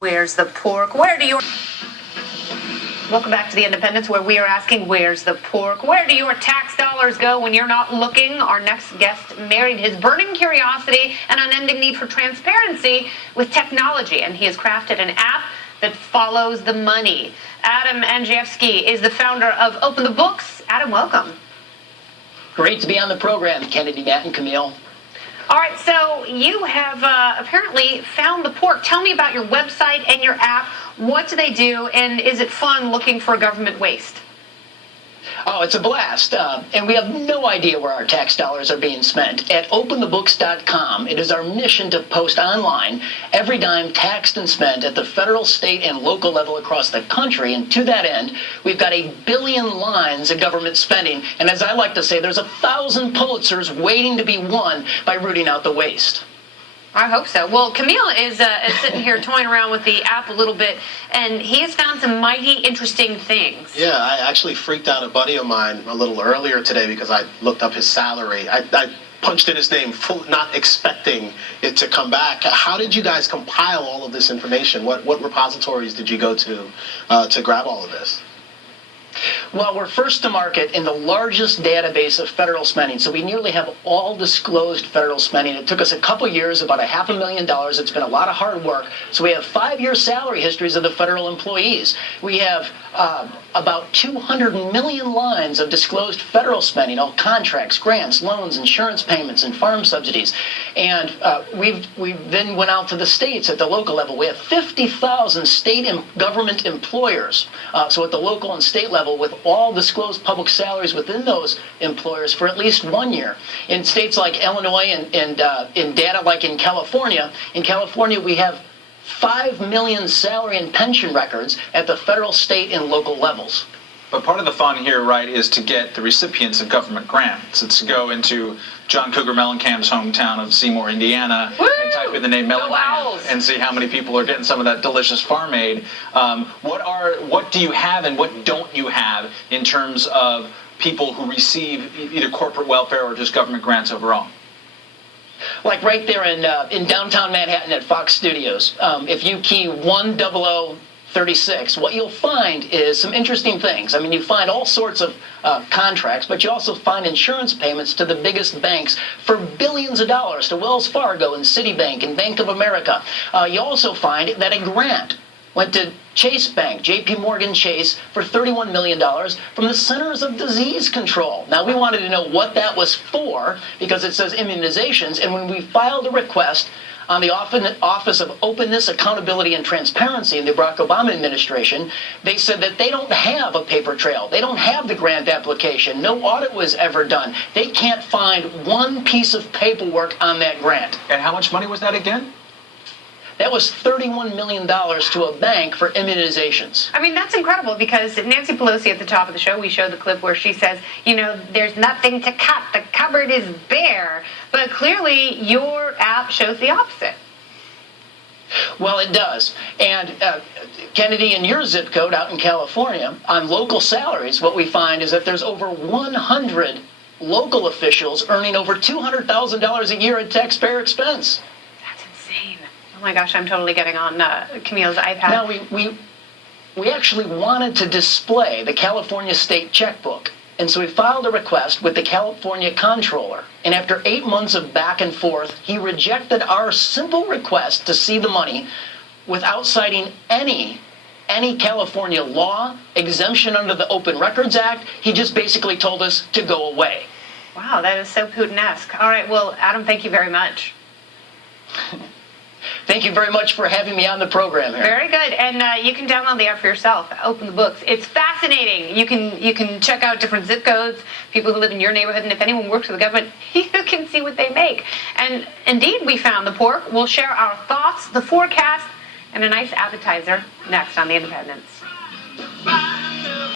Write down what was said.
Where's the pork? Where do your... Welcome back to The Independence, where we are asking, where's the pork? Where do your tax dollars go when you're not looking? Our next guest married his burning curiosity and unending need for transparency with technology, and he has crafted an app that follows the money. Adam Andrzejewski is the founder of Open the Books. Adam, welcome. Great to be on the program, Kennedy, Matt, and Camille. All right, so you have apparently found the pork. Tell me about your website and your app. What do they do, and is it fun looking for government waste? Oh, it's a blast, and we have no idea where our tax dollars are being spent. At openthebooks.com, it is our mission to post online every dime taxed and spent at the federal, state, and local level across the country, and to that end, we've got 1 billion lines of government spending, and as I like to say, there's 1,000 Pulitzers waiting to be won by rooting out the waste. I hope so. Well, Camille is sitting here toying around with the app a little bit, and he has found some mighty interesting things. Yeah, I actually freaked out a buddy of mine a little earlier today because I looked up his salary. I punched in his name, not expecting it to come back. How did you guys compile all of this information? What repositories did you go to grab all of this? Well, we're first to market in the largest database of federal spending, so we nearly have all disclosed federal spending. It took us a couple years, about $500,000. It's been a lot of hard work. So we have 5-year salary histories of the federal employees. We have about 200 million lines of disclosed federal spending, all contracts, grants, loans, insurance payments, and farm subsidies. And we then went out to the states at the local level. We have 50,000 state and government employers. So at the local and state level, with all disclosed public salaries within those employers for at least 1 year. In states like Illinois and in data like in California we have 5 million salary and pension records at the federal, state, and local levels. But part of the fun here, right, is to get the recipients of government grants. It's to go into John Cougar Mellencamp's hometown of Seymour, Indiana, and type in the name Mellencamp and see how many people are getting some of that delicious farm aid. What do you have and what don't you have in terms of people who receive either corporate welfare or just government grants overall? Like right there in downtown Manhattan at Fox Studios, if you key 10036, what you'll find is some interesting things. I mean, you find all sorts of contracts, but you also find insurance payments to the biggest banks for billions of dollars, to Wells Fargo and Citibank and Bank of America. You also find that a grant went to Chase Bank, J.P. Morgan Chase, for $31 million from the Centers of Disease Control. Now, we wanted to know what that was for because it says immunizations, and when we filed a request on the Office of Openness, Accountability, and Transparency in the Barack Obama administration, they said that they don't have a paper trail. They don't have the grant application. No audit was ever done. They can't find one piece of paperwork on that grant. And how much money was that again? That was $31 million to a bank for immunizations. I mean, that's incredible because Nancy Pelosi at the top of the show, we showed the clip where she says, you know, there's nothing to cut. The cupboard is bare. But clearly, your app shows the opposite. Well, it does. And Kennedy, in your zip code out in California, on local salaries, what we find is that there's over 100 local officials earning over $200,000 a year at taxpayer expense. That's insane. Oh my gosh, I'm totally getting on Camille's iPad. Now, we actually wanted to display the California state checkbook. And so we filed a request with the California Comptroller. And after 8 months of back and forth, he rejected our simple request to see the money without citing any California law, exemption under the Open Records Act. He just basically told us to go away. Wow, that is so Putin-esque. All right, well, Adam, thank you very much. Thank you very much for having me on the program here. Very good, and you can download the app for yourself. Open the Books. It's fascinating. You can check out different zip codes, people who live in your neighborhood, and if anyone works for the government, you can see what they make. And indeed, we found the pork. We'll share our thoughts, the forecast, and a nice appetizer next on The Independence.